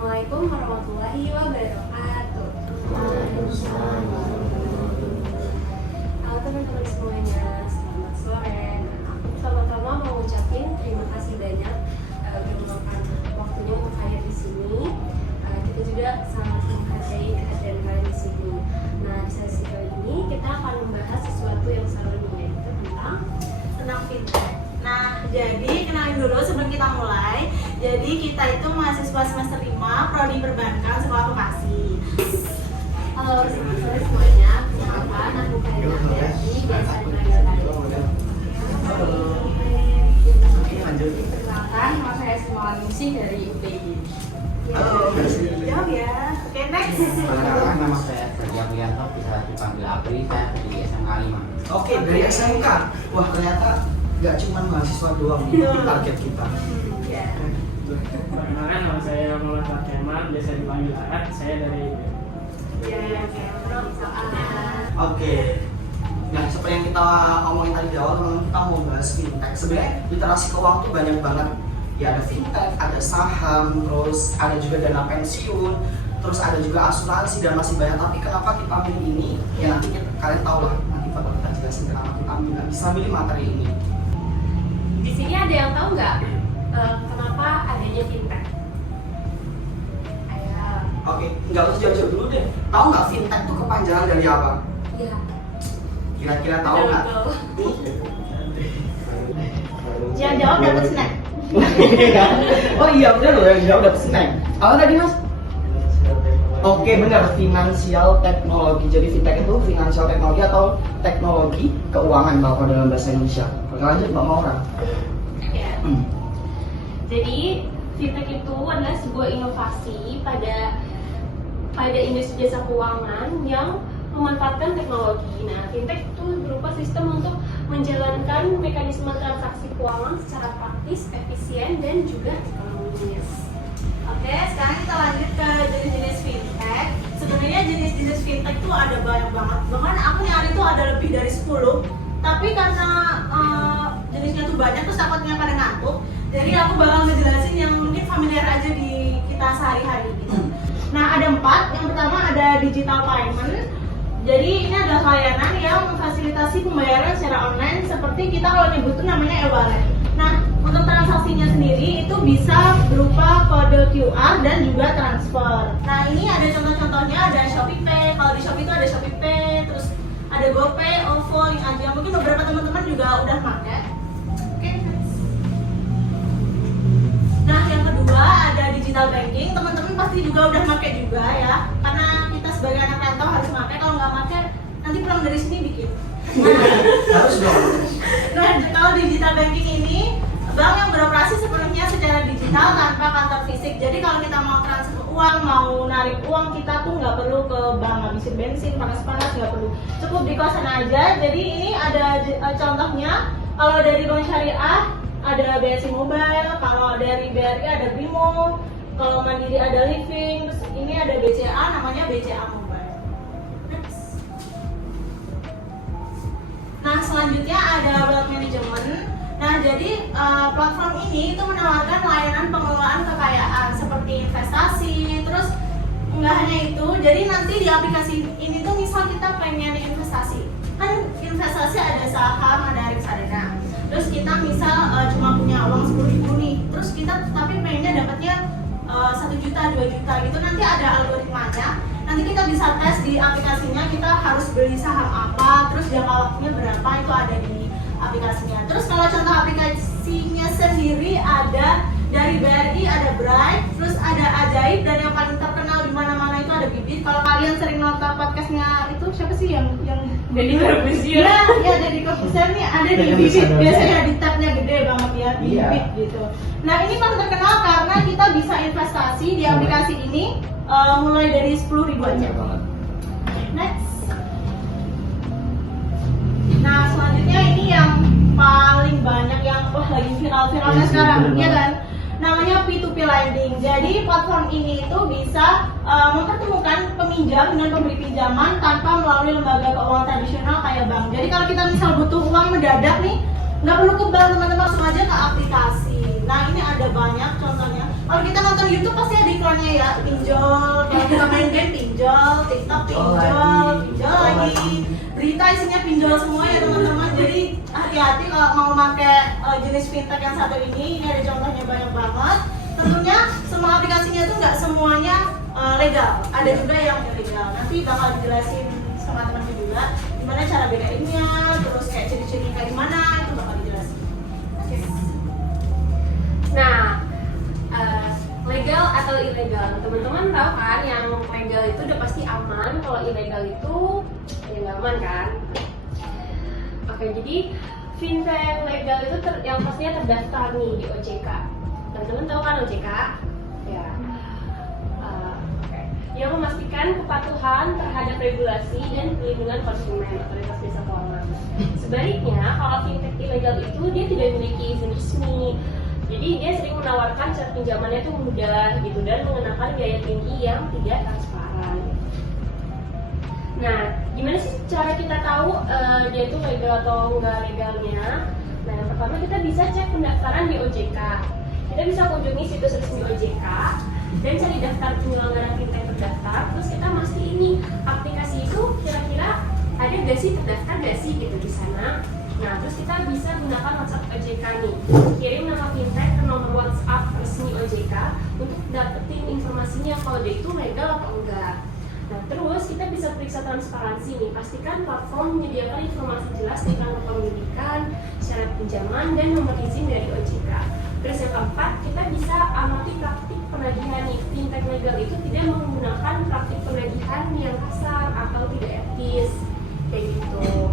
Assalamualaikum warahmatullahi wabarakatuh. Halo teman-teman semuanya, selamat sore. Aku pertama-tama mau ucapin terima kasih banyak udah meluangkan waktunya untuk hadir di sini. Kita juga sangat menghargai kehadiran kalian di sini. Nah, di sesi kali ini kita akan membahas sesuatu yang seru nih, yaitu tentang fintech. Nah, jadi kenalin dulu sebelum kita mulai. Jadi kita itu mahasiswa semester 5 Prodi Perbankan Sekolah Vokasi. Halo, selamat sore semuanya. Perkenalkan, aku Karina Fiati, biasa dipanggil Karina. Perkenalkan, nama saya Simala Misi dari UPI. Jawab ya. Oke, next. Perkenalkan, nama saya Ferdi Aprianto, bisa dipanggil Apri, saya dari SMK 5. Oke, dari SMK. Wah, ternyata nggak cuma mahasiswa doang nih target kita. Perkenalkan, nama saya Muhammad Fakeman, biasa dipanggil Aat, saya dari Oke. Nah, seperti yang kita omongin tadi di awal, teman-teman, kita mau bahas fintech. Sebenarnya literasi keuangan tuh banyak banget. Ya, ada fintech, ada saham, terus ada juga dana pensiun, terus ada juga asuransi dan masih banyak. Tapi kenapa kita pilih ini? Ya nanti kalian tahu lah. Nanti bakal kita jelasin kenapa kita bisa milih materi ini. Di sini ada yang tahu nggak kenapa adanya fintech? Ayo. Oke, nggak usah jauh-jauh dulu deh. Tahu nggak fintech tuh kepanjangan dari apa? Iya. Kira-kira tahu nggak? Jangan jawab dapat snack. Oh iya benar loh, yang jauh dapat snack. Apa tadi mas? Oke benar, finansial teknologi. Jadi fintech itu finansial teknologi atau teknologi keuangan kalau dalam bahasa Indonesia. Oke lanjut Mbak Maura. Ya. Jadi fintech itu adalah sebuah inovasi pada industri jasa keuangan yang memanfaatkan teknologi. Nah, fintech itu berupa sistem untuk menjalankan mekanisme transaksi keuangan secara praktis, efisien, dan juga ekonomis. Oke, sekarang kita lanjut ke jenis-jenis fintech. Sebenarnya jenis-jenis fintech tuh ada banyak banget. Bahkan aku nyari tuh ada lebih dari 10. Tapi karena jenisnya tuh banyak terus takutnya pada ngantuk. Jadi aku bakal ngejelasin yang mungkin familiar aja di kita sehari-hari gitu. Nah, ada 4. Yang pertama ada digital payment. Jadi ini adalah layanan yang memfasilitasi pembayaran secara online seperti kita kalau nyebut tuh namanya e-wallet. Nah, untuk transaksinya sendiri itu bisa berupa kode QR dan juga transfer. Nah, ini ada contoh-contohnya, ada ShopeePay. Kalau di Shopee itu ada ShopeePay, terus ada GoPay, OVO, Link Aja. Mungkin beberapa teman-teman juga udah pakai. Oke, next. Nah, yang kedua ada digital banking. Teman-teman pasti juga udah pakai juga ya. Karena kita sebagai anak rantau harus pakai. Kalau nggak pakai, nanti pulang dari sini bikin. Harus dong. Nah, kalau digital banking ini bank yang beroperasi sepenuhnya secara digital tanpa kantor fisik. Jadi kalau kita mau transfer uang, mau narik uang, kita tuh nggak perlu ke bank ngabisin bensin, panas-panas nggak perlu. Cukup di kosan aja. Jadi ini ada contohnya. Kalau dari Bank Syariah ada BSI Mobile, kalau dari BRI ada Brimo, kalau Mandiri ada Living, terus ini ada BCA namanya BCA Mobile. Next. Nah, selanjutnya ada wealth management. Nah, jadi platform ini itu menawarkan layanan pengelolaan kekayaan seperti investasi, terus nggak hanya itu, jadi nanti di aplikasi ini tuh misal kita pengen investasi, kan investasi ada saham, ada reksadana. Terus kita misal cuma punya uang 10.000 nih, terus kita tapi pengennya dapatnya 1 juta, 2 juta gitu, nanti ada algoritmanya. Nanti kita bisa tes di aplikasinya, kita harus beli saham apa, terus jangka waktunya berapa, itu ada di aplikasinya. Terus kalau contoh aplikasinya sendiri ada dari BRI, ada Bright, terus ada Ajaib, dan yang paling terkenal di mana-mana itu ada Bibit. Kalau kalian sering nonton podcastnya itu siapa sih yang Deddy Corbuzier. Ya Deddy Corbuzier nih ada di Bibit, biasanya di tabnya gede banget ya, di Iya. Bibit gitu. Nah, ini paling terkenal karena kita bisa investasi di aplikasi ini mulai dari 10.000 aja. Banyak banget. Next. Nah, selanjutnya ini yang paling banyak yang lagi viral-viralnya sekarang, ya kan? Namanya P2P lending. Jadi platform ini itu bisa mempertemukan peminjam dengan pemberi pinjaman tanpa melalui lembaga keuangan tradisional kayak bank. Jadi kalau kita misal butuh uang mendadak nih, nggak perlu ke bank, teman-teman, langsung aja ke aplikasi. Nah, ini ada banyak contohnya. Kalau kita nonton YouTube pasti ada iklannya ya, pinjol. Kalau kita main game pinjol, TikTok pinjol lagi. Berita isinya pinjol semua ya teman-teman. Jadi hati-hati kalau mau pakai jenis fintech yang satu ini ada contohnya banyak banget. Tentunya semua aplikasinya itu nggak semuanya legal, ada juga yang ilegal. Nanti bakal dijelasin sama teman-teman juga gimana cara bedainnya, terus kayak ciri-ciri kayak gimana itu bakal dijelasin. Oke. Nah, legal atau ilegal, teman-teman tahu kan yang legal itu udah pasti aman, kalau ilegal itu ya nggak aman kan. Oke, jadi fintech legal itu yang pastinya terdaftar nih di OJK. Teman-teman tahu kan OJK? Ya. Oke. Yang memastikan kepatuhan terhadap regulasi dan pelindungan konsumen Otoritas Jasa Keuangan. Sebaliknya, kalau fintech ilegal itu dia tidak memiliki izin resmi. Jadi dia sering menawarkan cara pinjamannya itu mudah gitu dan mengenakan biaya tinggi yang tidak transparan. Nah, gimana sih cara kita tahu dia itu legal atau enggak legalnya? Nah, yang pertama kita bisa cek pendaftaran di OJK. Kita bisa kunjungi situs resmi OJK dan cari daftar penyelenggara fintech terdaftar. Terus kita masih ini aplikasi itu kira-kira ada nggak sih, terdaftar nggak sih gitu di sana. Nah, terus kita bisa gunakan WhatsApp OJK nih. Kirim nama fintech ke nomor WhatsApp resmi OJK untuk dapetin informasinya kalau dia itu legal atau enggak. Nah, terus kita bisa periksa transparansi nih. Pastikan platform menyediakan informasi jelas tentang kepemilikan, syarat pinjaman, dan nomor izin dari OJK. Terus yang keempat, kita bisa amati praktik penagihan nih. Fintech legal itu tidak menggunakan praktik penagihan yang kasar atau tidak etis. Kayak gitu.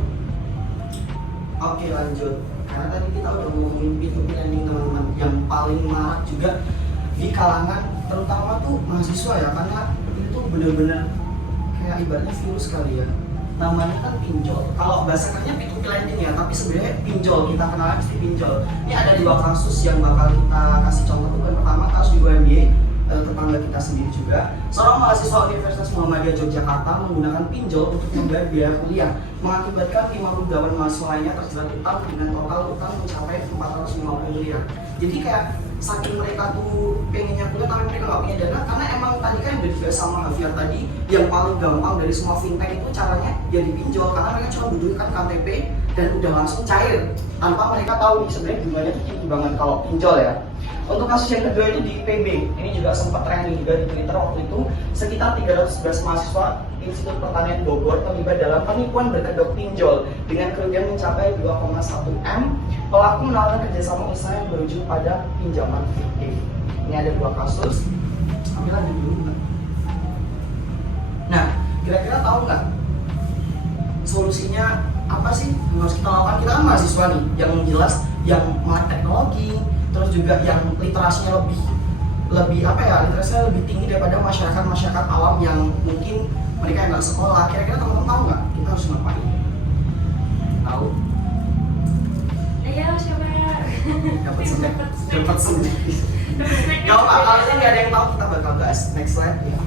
Oke, lanjut. Karena tadi kita udah ngomongin P2P lending teman-teman, yang paling marak juga di kalangan terutama tuh mahasiswa ya, karena itu bener-bener kayak ibaratnya virus kali ya. Namanya kan pinjol. Kalau bahasa kerennya P2P lending ya, tapi sebenarnya pinjol, kita kenal pasti pinjol. Ini ada 2 kasus yang bakal kita kasih contoh tuh. Yang pertama kasus di UMY, tetangga kita sendiri juga. Seorang mahasiswa Universitas Muhammadiyah Yogyakarta menggunakan pinjol untuk membayar biaya kuliah, mengakibatkan 58 mahasiswa lainnya terjerat utang dengan total utang mencapai 450 miliar. Jadi kayak saking mereka tuh pengennya kuliah tapi mereka nggak punya dana, karena emang tadi kan udah dibahas sama Javier tadi, yang paling gampang dari semua fintech itu caranya ya dipinjol, karena mereka cuma butuhkan KTP dan udah langsung cair tanpa mereka tahu sebenarnya bunganya itu tinggi banget kalau pinjol ya. Untuk kasus yang kedua itu di IPB, ini juga sempat trending juga di Twitter waktu itu. Sekitar 311 mahasiswa Institut Pertanian Bogor terlibat dalam penipuan berkedok pinjol dengan kerugian mencapai 2,1 M. Pelaku menawarkan kerjasama usaha yang berujung pada pinjaman fiktif. Ini ada 2 kasus. Ambil lanjut dulu. Nah, kira-kira tahu nggak solusinya apa sih yang harus kita lakukan? Kita kan mahasiswa nih, yang jelas yang melek teknologi, terus juga yang literasinya lebih apa ya, literasinya lebih tinggi daripada masyarakat awam yang mungkin mereka yang nggak sekolah. Kira-kira teman-teman tahu nggak kita harus ngapain? Tahu? Ayo siapa ya? Dapat sendiri. Gak apa, kalau nggak ada yang tahu kita bakal bahas next slide ya.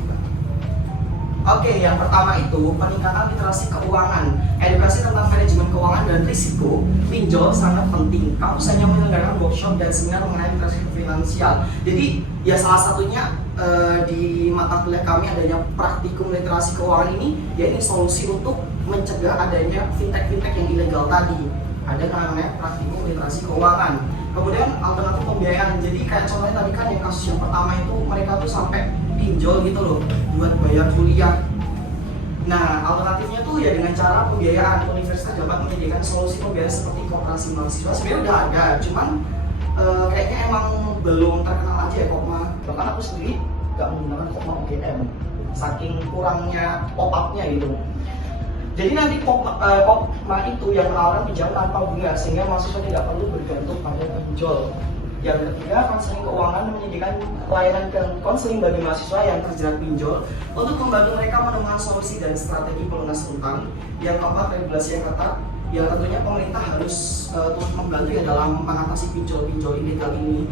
Oke, yang pertama itu peningkatan literasi keuangan. Edukasi tentang manajemen keuangan dan risiko pinjol sangat penting. Kampus hanya menyelenggarakan workshop dan seminar mengenai literasi finansial. Jadi ya salah satunya di mata kuliah kami adanya praktikum literasi keuangan ini, ya ini solusi untuk mencegah adanya fintech-fintech yang ilegal tadi. Ada namanya praktikum literasi keuangan. Kemudian alternatif pembiayaan. Jadi kayak contohnya tadi kan yang kasus yang pertama itu mereka tuh sampai pinjol gitu loh buat bayar kuliah. Nah, alternatifnya tuh ya dengan cara pembiayaan. Universitas dapat menyediakan solusi pembiayaan seperti koperasi mahasiswa. Sebenarnya udah ada, cuman kayaknya emang belum terkenal aja ya Kopma. Bahkan aku sendiri nggak menggunakan Kopma UGM, saking kurangnya pop-up-nya gitu. Jadi nanti Kopma itu yang menawarkan pinjaman tanpa bunga, sehingga mahasiswa tidak perlu bergantung pada pinjol. Yang ketiga, konseling keuangan menyediakan layanan konseling bagi mahasiswa yang terjerat pinjol untuk membantu mereka menemukan solusi dan strategi pelunas utang. Yang keempat, regulasi yang ketat, yang tentunya pemerintah harus turut membantu ya dalam mengatasi pinjol-pinjol ilegal ini.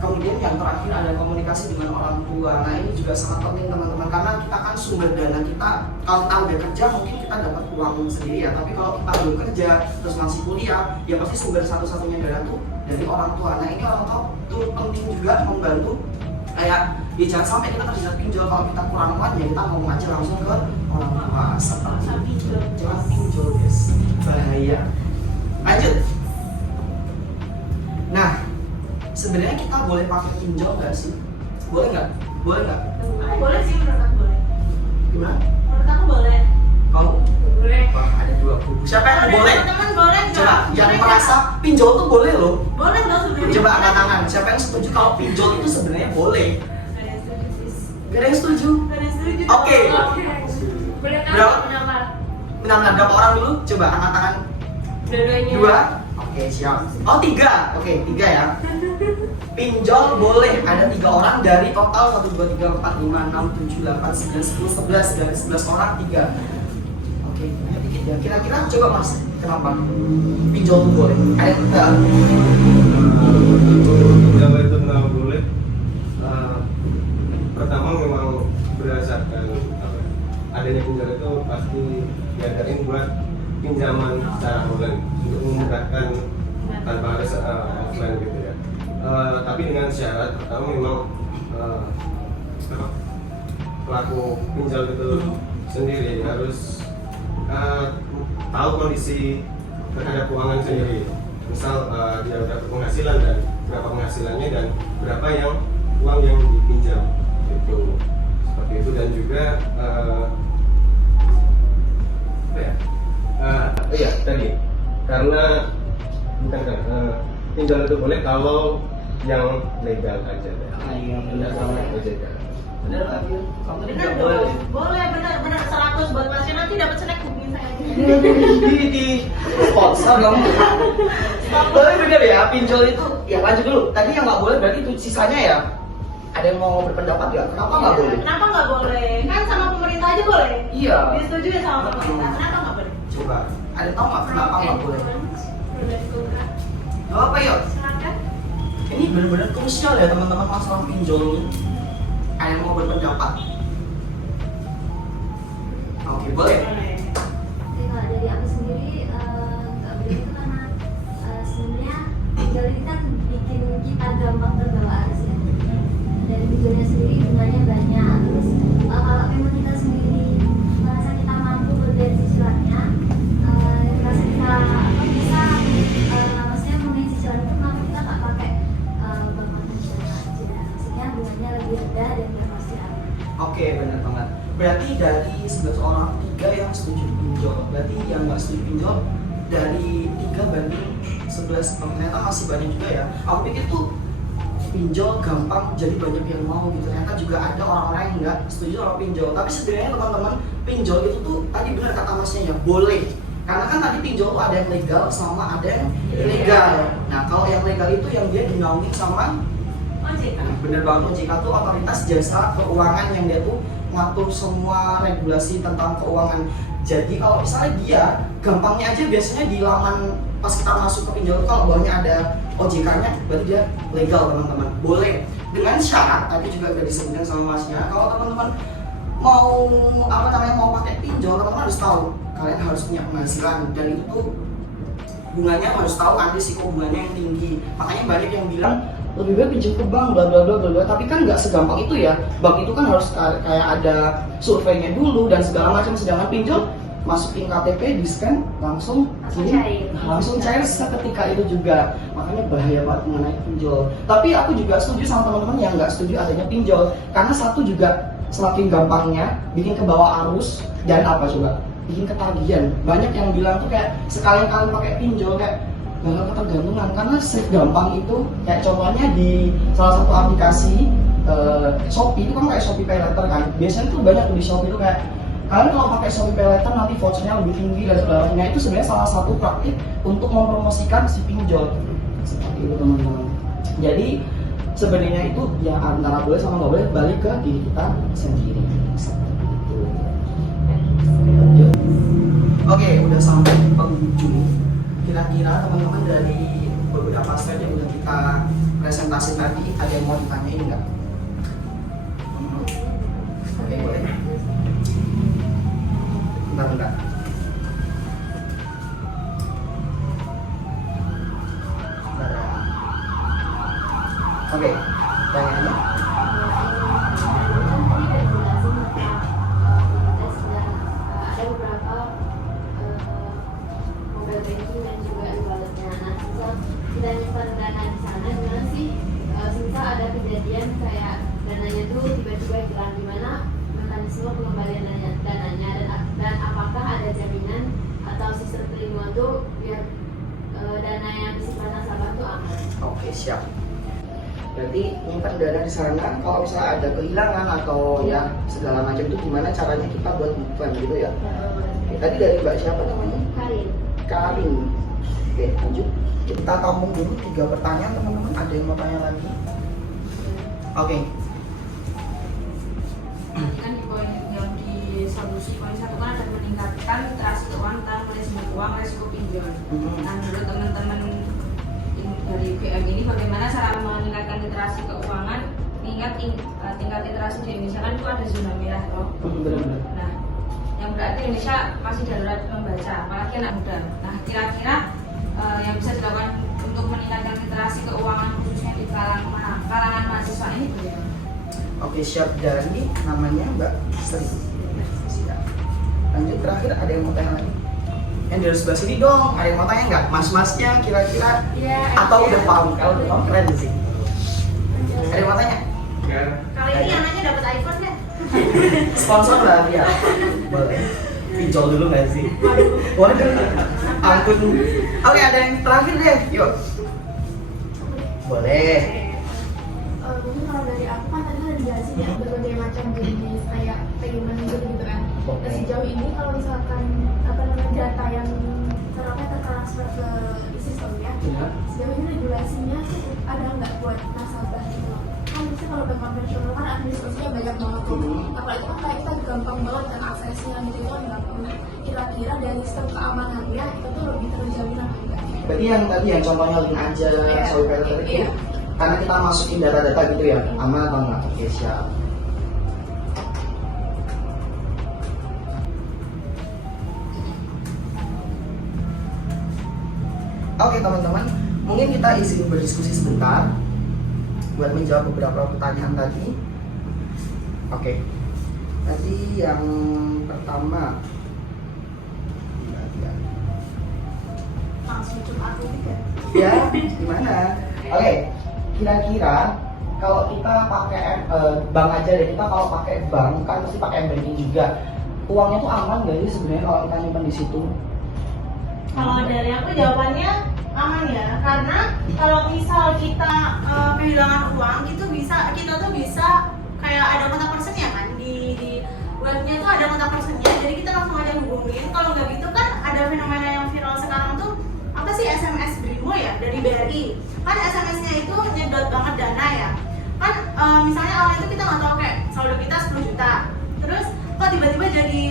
Kemudian yang terakhir ada komunikasi dengan orang tua. Nah ini juga sangat penting teman-teman, karena kita kan sumber dana kita, kalau kita udah kerja mungkin kita dapat uang sendiri ya, tapi kalau kita belum kerja terus masih kuliah, ya pasti sumber satu-satunya dana tuh dari orang tua. Nah ini orang tua tuh penting juga membantu, kayak Ya jangan sampai kita terjerat pinjol. Kalau kita kurang uang ya kita ngomong aja langsung ke orang tua seperti itu. Jangan pinjol guys, bahaya. Lanjut. Nah, sebenarnya kita boleh pakai pinjol nggak sih? Boleh nggak? Boleh nggak? Boleh sih, menurut aku boleh. Gimana? Menurut aku boleh. Kamu? Boleh. Wah, ada dua kubu. Siapa yang boleh? Teman boleh nggak? Coba yang Boleh merasa pinjol tuh boleh loh. nggak? Boleh dong sebenarnya. Coba angkat tangan. Siapa yang setuju kalau pinjol itu sebenarnya boleh? Gak ada yang setuju sis. Gak ada yang setuju. Gak ada yang setuju. Oke. Oke. Boleh tahu Berapa? kenapa? Benar-benar berapa orang dulu? Coba angkat tangan. Dua-duanya. Dua. Oke, siap. Oh, tiga. Oke, tiga ya. Pinjol boleh ada 3 orang dari total 1, 2, 3, 4, 5, 6, 7, 8, 9, 10, 11 dari 11 orang 3. Oke, ayo dikit ya. Kira-kira coba mas, kenapa pinjol tuh boleh? Ada enggak? Pinjol itu nggak boleh. Pertama memang berdasarkan adanya pinjol itu pasti diadain buat pinjaman secara online untuk memudahkan tanpa harus offline gitu ya. Tapi dengan syarat pertama memang pelaku pinjol itu sendiri harus tahu kondisi terhadap keuangan sendiri. Misal dia berapa penghasilan dan berapa penghasilannya dan berapa yang uang yang dipinjam itu seperti itu. Dan juga apa ya? Iya tadi karena bukan pinjol itu boleh kalau yang legal aja deh. Iya, Tidak sama OJK. Bener lagi. Kamu tadi Bener nggak dong. boleh. Boleh, bener 100 buat masnya nanti dapat snack hubungin saya aja. Di sponsor dong. Boleh bener ya, pinjol itu. Ya lanjut dulu. Tadi yang nggak boleh berarti itu sisanya ya. Ada yang mau berpendapat ya? Kenapa nggak boleh? Kenapa nggak boleh? Kan sama pemerintah aja boleh. Iya. Disetujui sama pemerintah. Kenapa nggak boleh? Coba. Ada tahu nggak kenapa nggak boleh? Pro dan kontra. Gak apa yuk. Silakan. Ini benar-benar krusial ya teman-teman masalah pinjol ini. Ada yang mau berpendapat? Oke, boleh. Boleh. Oke, kalau dari aku sendiri nggak boleh itu karena sebenarnya pinjol ini kan bikin kita gampang terbawa arus ya. Dari pinjolnya sendiri bunganya banyak. Terus kalau memang kita sendiri merasa kita mampu berbayar cicilannya, merasa kita bisa maksudnya mengenai cicilan itu kenapa kita nggak pakai bank konvensional aja? Maksudnya bunganya lebih rendah dan pasti aman. Oke, benar banget. Berarti dari 11 orang 3 yang setuju pinjol. Berarti yang nggak setuju pinjol dari 3 banding 11. Ternyata masih banyak juga ya. Aku pikir tuh pinjol gampang jadi banyak yang mau gitu. Ternyata juga ada orang-orang yang nggak setuju sama pinjol. Tapi sebenarnya teman-teman, pinjol itu tuh tadi benar kata masnya ya, boleh. Karena kan tadi pinjol tuh ada yang legal sama ada yang ilegal. Nah kalau yang legal itu yang dia dinaungi sama OJK. bener banget, OJK tuh otoritas jasa keuangan yang dia tuh ngatur semua regulasi tentang keuangan. Jadi kalau misalnya dia gampangnya aja biasanya di laman pas kita masuk ke pinjol kalau bawahnya ada OJK-nya berarti dia legal teman-teman. Boleh dengan syarat tadi juga udah disebutkan sama masnya. Kalau teman-teman mau mau pakai pinjol, teman-teman harus tahu kalian harus punya penghasilan dan itu tuh bunganya harus tahu kan risiko bunganya yang tinggi. Makanya banyak yang bilang lebih baik pinjam ke bank bla bla bla bla, tapi kan nggak segampang itu ya. Bank itu kan harus kayak ada surveinya dulu dan segala macam, sedangkan pinjol masukin KTP di scan langsung cair seketika itu juga. Makanya bahaya banget mengenai pinjol. Tapi aku juga setuju sama teman-teman yang nggak setuju adanya pinjol, karena satu juga semakin gampangnya bikin ke bawah arus dan apa coba bikin ketagihan. Banyak yang bilang tuh kayak sekalian kalian pakai pinjol kayak bakal ketergantungan karena segampang itu. Kayak contohnya di salah satu aplikasi Shopee itu kan kayak Shopee Pay Later kan. Biasanya tuh banyak tuh di Shopee itu kayak kalian kalau pakai Shopee Pay Later nanti vouchernya lebih tinggi dan sebagainya. Itu sebenarnya salah satu praktik untuk mempromosikan si pinjol seperti itu teman-teman. Jadi sebenarnya itu ya antara boleh sama nggak boleh, balik ke diri kita sendiri. Oke, udah sampai penghujung. Kira-kira teman-teman dari beberapa slide yang udah kita presentasi tadi ada yang mau ditanyain nggak? Oke, boleh. Bentar. Oke, tanyaannya? siap. Berarti nyimpan dana di sana, kalau misalnya ada kehilangan atau ya segala macam itu gimana caranya kita buat move gitu ya. Oke, tadi dari Mbak siapa namanya? Karin. Karin. Oke, lanjut. Kita tampung dulu 3 pertanyaan teman-teman. Ada yang mau tanya lagi? Oke. Nanti kan di poin yang di solusi poin 1 kan ada meningkatkan literasi keuangan tentang manajemen uang resiko pinjol. Nah, menurut teman-teman dari BM ini bagaimana cara meningkatkan literasi keuangan? Ingat tingkat literasi di Indonesia kan itu ada zona merah loh. Benar-benar. Nah, yang berarti Indonesia masih darurat membaca, apalagi anak muda. Nah, kira-kira yang bisa dilakukan untuk meningkatkan literasi keuangan khususnya di kalangan mahasiswa ini bagaimana? Oke, siap. Dari namanya Mbak Sri. Siap. Lanjut, terakhir ada yang mau tanya lagi? Yang dari sebelah sini dong, ada yang mau tanya nggak? Mas-masnya kira-kira atau udah paham? Kalau udah paham keren sih. Ada yang mau tanya? Ya. Kali ini anaknya dapat iPhone deh. Sponsor lah dia. Boleh. Pinjol dulu nggak sih? Waduh. Ampun. Oke, ada yang terakhir deh. Yuk. Boleh. Mungkin kalau dari aku kan tadi udah dijelasin ya berbagai macam jenis kayak payment gitu kan. Dan sejauh ini kalau misalkan data yang tertransfer ke sistem ya, sejauh ini regulasinya tuh ada nggak buat nasabah gitu loh. Kan bisa kalau bank konvensional kan administrasinya banyak banget tuh. Apalagi kan kayak kita gampang banget kan aksesnya gitu itu kan gampang. Kira-kira dari sistem keamanannya itu tuh lebih terjamin apa enggak? Berarti yang tadi yang contohnya link aja, software itu, karena kita masukin data-data gitu ya, aman atau enggak? Oke, siap. Oke teman-teman, mungkin kita izin berdiskusi sebentar buat menjawab beberapa pertanyaan tadi. Oke, tadi yang pertama Langsung cuma aku juga. ya gimana? Oke, kira-kira kalau kita pakai bank aja deh, kita kalau pakai bank kan pasti pakai banking juga. Uangnya tuh aman nggak sih sebenarnya kalau kita nyimpan di situ? Kalau dari aku jawabannya aman ya, karena kalau misal kita kehilangan uang itu kita tuh bisa kayak ada kontak personnya kan di webnya tuh ada kontak personnya, jadi kita langsung aja hubungin. Kalau nggak gitu kan ada fenomena yang viral sekarang tuh apa sih SMS Brimo ya dari BRI kan SMS-nya itu nyedot banget dana ya kan, misalnya awalnya itu kita nggak tahu kayak saldo kita 10 juta terus kok tiba-tiba jadi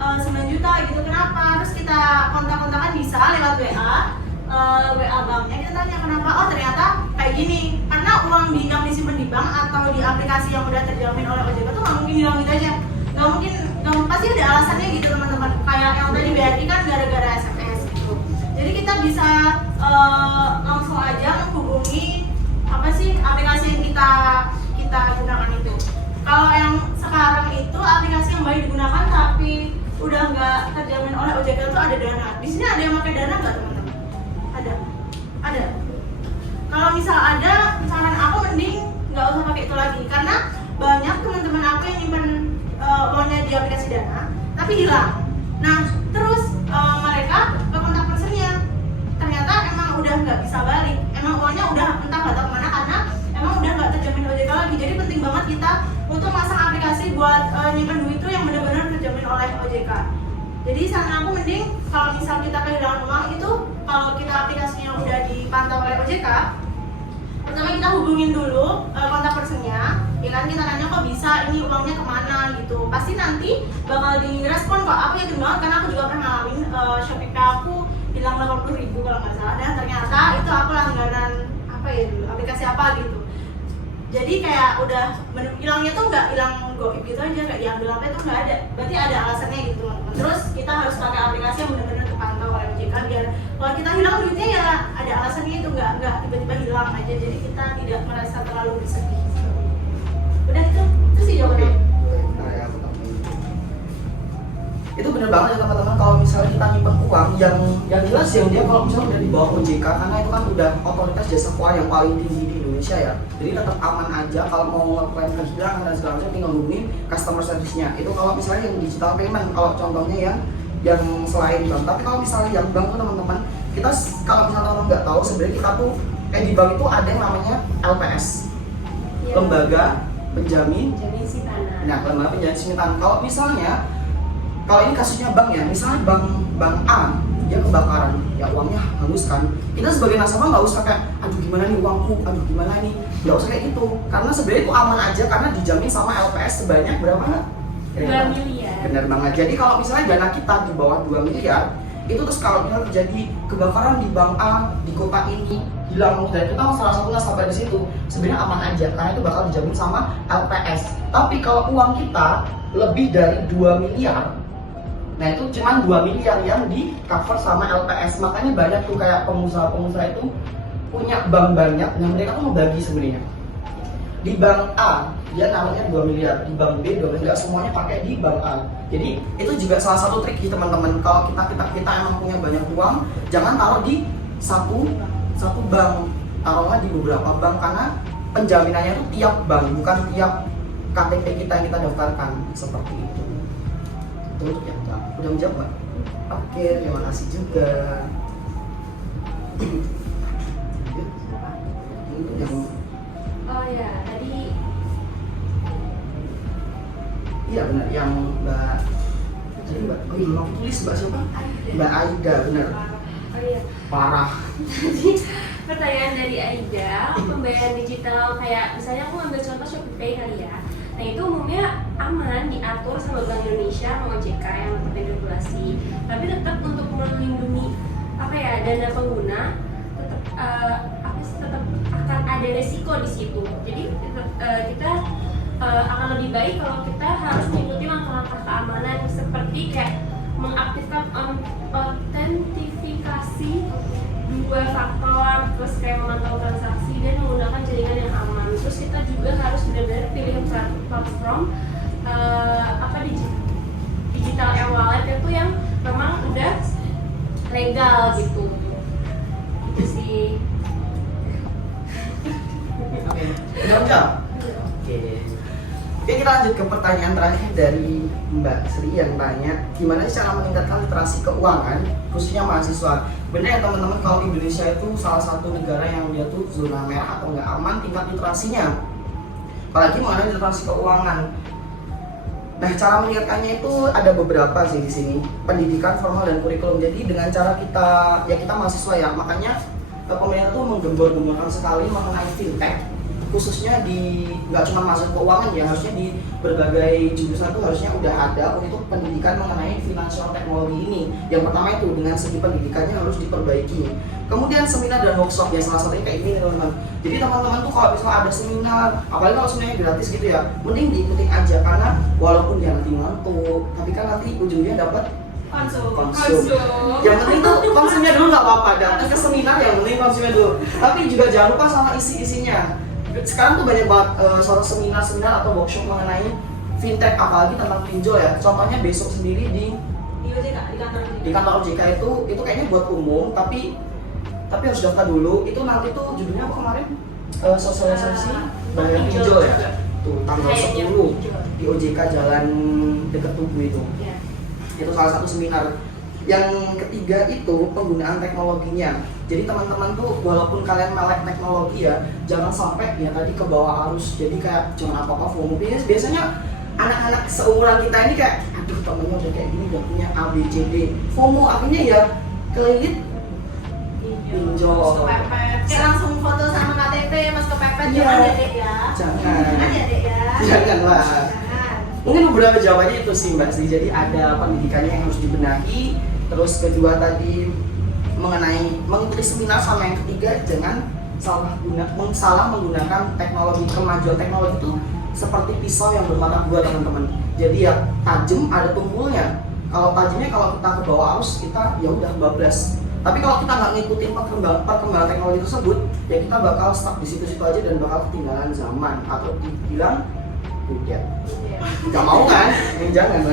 9 juta gitu, kenapa? Terus kita kontak-kontakan bisa lewat WA banknya, kita tanya kenapa, oh ternyata kayak gini, karena uang yang disimpan di bank atau di aplikasi yang udah terjamin oleh OJK tuh nggak mungkin hilang gitu aja, nggak pasti ada alasannya gitu teman-teman, kayak yang tadi BRI kan gara-gara SMS gitu. Jadi kita bisa langsung aja menghubungi apa sih aplikasi yang kita gunakan itu. Kalau yang sekarang itu aplikasi yang baik digunakan tapi udah nggak terjamin oleh OJK itu ada Dana. Di sini ada yang pakai Dana nggak teman-teman? Ada. Kalau misal ada, saran aku mending nggak usah pakai itu lagi karena banyak teman-teman aku yang nyimpan uangnya di aplikasi Dana tapi hilang. Nah terus mereka ke kontak personnya, ternyata emang udah nggak bisa balik, emang uangnya udah entah nggak tahu kemana karena emang udah nggak terjamin OJK lagi. Jadi penting banget kita untuk masang aplikasi buat nyimpan duit itu yang benar-benar terjamin oleh OJK. Jadi saran aku mending kalau misal kita kehilangan uang itu, kalau kita aplikasinya udah dipantau oleh OJK, pertama kita hubungin dulu kontak personnya, ya kan, kita tanya kok bisa ini uangnya kemana gitu. Pasti nanti bakal direspon kok. Aku yakin banget karena aku juga pernah ngalamin Shopee Pay aku hilang 80.000 kalau nggak salah, dan ternyata itu aku langganan apa ya dulu, aplikasi apa gitu. Jadi kayak udah hilangnya tuh nggak hilang goib gitu aja, kayak diambil apa itu nggak ada, berarti ada alasannya gitu teman-teman. Terus kita harus pakai aplikasi yang benar-benar terpantau oleh OJK biar kalau kita hilang duitnya ya ada alasannya, itu nggak tiba-tiba hilang aja, jadi kita tidak merasa terlalu bersedih. Udah itu sih jawabannya. Itu bener banget ya teman-teman, kalau misalnya kita nyimpen uang yang jelas ya dia kalau misalnya udah di bawah OJK, karena itu kan udah otoritas jasa keuangan yang paling tinggi di Indonesia ya, jadi tetap aman aja. Kalau mau ngeklaim kehilangan dan segala macam tinggal hubungin customer service-nya. Itu kalau misalnya yang digital payment, kalau contohnya yang selain bank. Tapi kalau misalnya yang bank tuh teman-teman, kita kalau misalnya orang nggak tahu sebenarnya kita tuh di bank itu ada yang namanya LPS, Iya. lembaga penjamin. Jamin si tanah. Nah, lembaga penjamin simpanan. Kalau misalnya, kalau ini kasusnya bank ya, misalnya bank A dia kebakaran, ya uangnya hangus kan. Kita sebagai nasabah nggak usah kayak, aduh gimana nih uangku, aduh gimana nih, nggak usah kayak gitu. Karena sebenarnya itu aman aja karena dijamin sama LPS sebanyak berapa? 2 miliar. Benar banget. Jadi kalau misalnya dana kita di bawah 2 miliar, itu terus kalau misalnya terjadi kebakaran di bank A di kota ini hilang dan kita salah satu nasabah di situ, sebenarnya aman aja karena itu bakal dijamin sama LPS. Tapi kalau uang kita lebih dari 2 miliar, nah itu cuma 2 miliar yang di cover sama LPS. Makanya banyak tuh kayak pengusaha-pengusaha itu punya bank banyak, nah mereka tuh membagi sebenarnya. Di bank A dia namanya 2 miliar, di bank B 2 miliar, semuanya pakai di bank A. Jadi itu juga salah satu trik teman-teman. Kalau kita emang punya banyak uang, jangan taruh di satu bank, taruhlah di beberapa bank karena penjaminannya itu tiap bank, bukan tiap KTP kita yang kita daftarkan seperti itu. Itu untuk yang jawab. Udah menjawab Mbak? Oke, terima kasih juga. Yang Oh ya, tadi iya benar, yang Mbak mau tulis Mbak siapa? Aida. Mbak Aida, benar. Oh iya. Parah. Jadi pertanyaan dari Aida, pembayaran digital kayak misalnya aku ambil contoh Shopee kali ya. Nah itu umumnya aman, diatur sama Bank Indonesia sama OJK yang tetap regulasi. Tapi tetap untuk melindungi dana pengguna tetap akan ada resiko di situ. Jadi kita akan lebih baik kalau kita harus mengikuti langkah-langkah keamanan seperti kayak mengaktifkan autentifikasi 2 faktor, terus kayak memantau transaksi dan menggunakan jaringan yang aman. Terus kita juga harus benar-benar pilih platform digital e-wallet itu yang memang udah legal gitu. Itu sih. Oke, udah. Oke, kita lanjut ke pertanyaan terakhir dari Mbak Sri yang tanya, gimana sih cara meningkatkan literasi keuangan khususnya mahasiswa? Benar ya teman-teman, kalau Indonesia itu salah satu negara yang dia tuh zona merah atau nggak aman tingkat literasinya, apalagi mengenai literasi keuangan. Nah, cara meningkatkannya itu ada beberapa sih di sini, pendidikan formal dan kurikulum. Jadi dengan cara kita mahasiswa ya, makanya pemerintah tuh menggembor-gemborkan sekali mengenai fintech, khususnya di nggak cuma masuk keuangan ya, harusnya di berbagai jurusan tuh harusnya udah ada untuk pendidikan mengenai financial technology ini. Yang pertama itu dengan segi pendidikannya harus diperbaiki. Kemudian seminar dan workshop ya, salah satunya kayak ini teman-teman. Jadi teman-teman tuh kalau misalnya ada seminar, apalagi kalau seminarnya gratis gitu ya, mending diikutin aja karena walaupun dia nanti ngantuk, tapi kan nanti ujungnya dapat konsum. Yang penting tuh konsumnya dulu nggak apa-apa, datang ke seminar yang penting konsumnya dulu. Tapi juga jangan lupa sama isi-isinya. Sekarang tuh banyak banget soal seminar-seminar atau workshop mengenai fintech, apalagi tentang pinjol ya. Contohnya besok sendiri di kantor OJK itu kayaknya buat umum, tapi harus daftar dulu. Itu nanti tuh judulnya apa kemarin? Sosialisasi bayar pinjol ya. Tuh tanggal 10 di OJK Jalan dekat Tugu itu. Itu salah satu seminar. Yang ketiga itu penggunaan teknologinya. Jadi teman-teman tuh walaupun kalian melek teknologi ya, jangan sampai ya tadi ke bawah arus. Jadi kayak cuma apa-apa FOMO. Biasanya anak-anak seumuran kita ini kayak, aduh temennya udah kayak gini, udah punya A, B, C, D. FOMO akhirnya ya kelilit pinjol. Kayak langsung foto sama KTP mas kepepet, Iya. jangan ya dek ya. Jangan. Jangan ya dek ya. Janganlah. Jangan. Mungkin beberapa jawabannya itu sih Mbak Sri. Jadi ada pendidikannya yang harus dibenahi. Terus kedua tadi mengenai mengikuti seminar, sama yang ketiga jangan salah menggunakan teknologi. Kemajuan teknologi itu seperti pisau yang bermata dua teman-teman. Jadi ya tajam ada tumpulnya. Kalau tajamnya kalau kita ke bawah arus kita ya udah bablas. Tapi kalau kita nggak ngikutin perkembangan teknologi tersebut, ya kita bakal stuck di situ-situ aja dan bakal ketinggalan zaman atau dibilang budet. Gak mau kan? Jangan.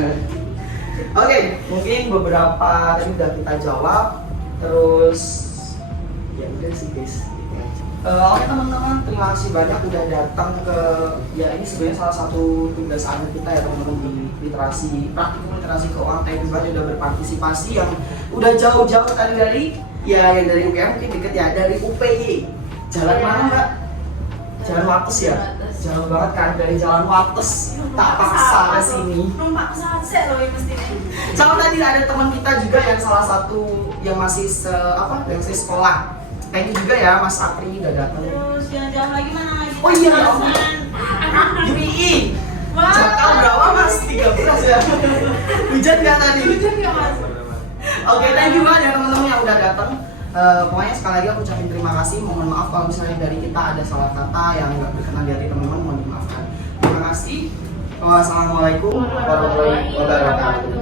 Oke, mungkin beberapa tadi udah kita jawab. Terus ya udah sih guys. Oke teman-teman, terima kasih banyak udah datang ke, ya ini sebenarnya salah satu tugas akhir kita ya teman-teman di literasi, praktikum literasi keuangan. Thank you banget udah berpartisipasi, yang udah jauh-jauh tadi dari, ya yang dari UGM mungkin deket ya, dari UPY. Jalan Iya. mana Mbak? Jalan Wates ya? Wates. Jauh banget kan dari Jalan Wates tak paksa ke sini. Numpak pesawat sih loh ini mesti nih. Sama tadi ada teman kita juga yang salah satu yang masih yang masih sekolah. Thank you juga ya Mas Apri udah datang. Terus jalan-jalan lagi mana lagi? Oh iya, ya Jalan. UII. Wah. Jatah berapa Mas? 13 ya. Hujan nggak tadi? Hujan nggak, Mas? Oke, thank you banget ya teman-teman yang udah datang. Pokoknya sekali lagi aku ucapin terima kasih. Mohon maaf kalau misalnya dari kita ada salah kata yang nggak berkenan di hati teman-teman, mohon dimaafkan. Terima kasih. Wassalamualaikum warahmatullahi wabarakatuh.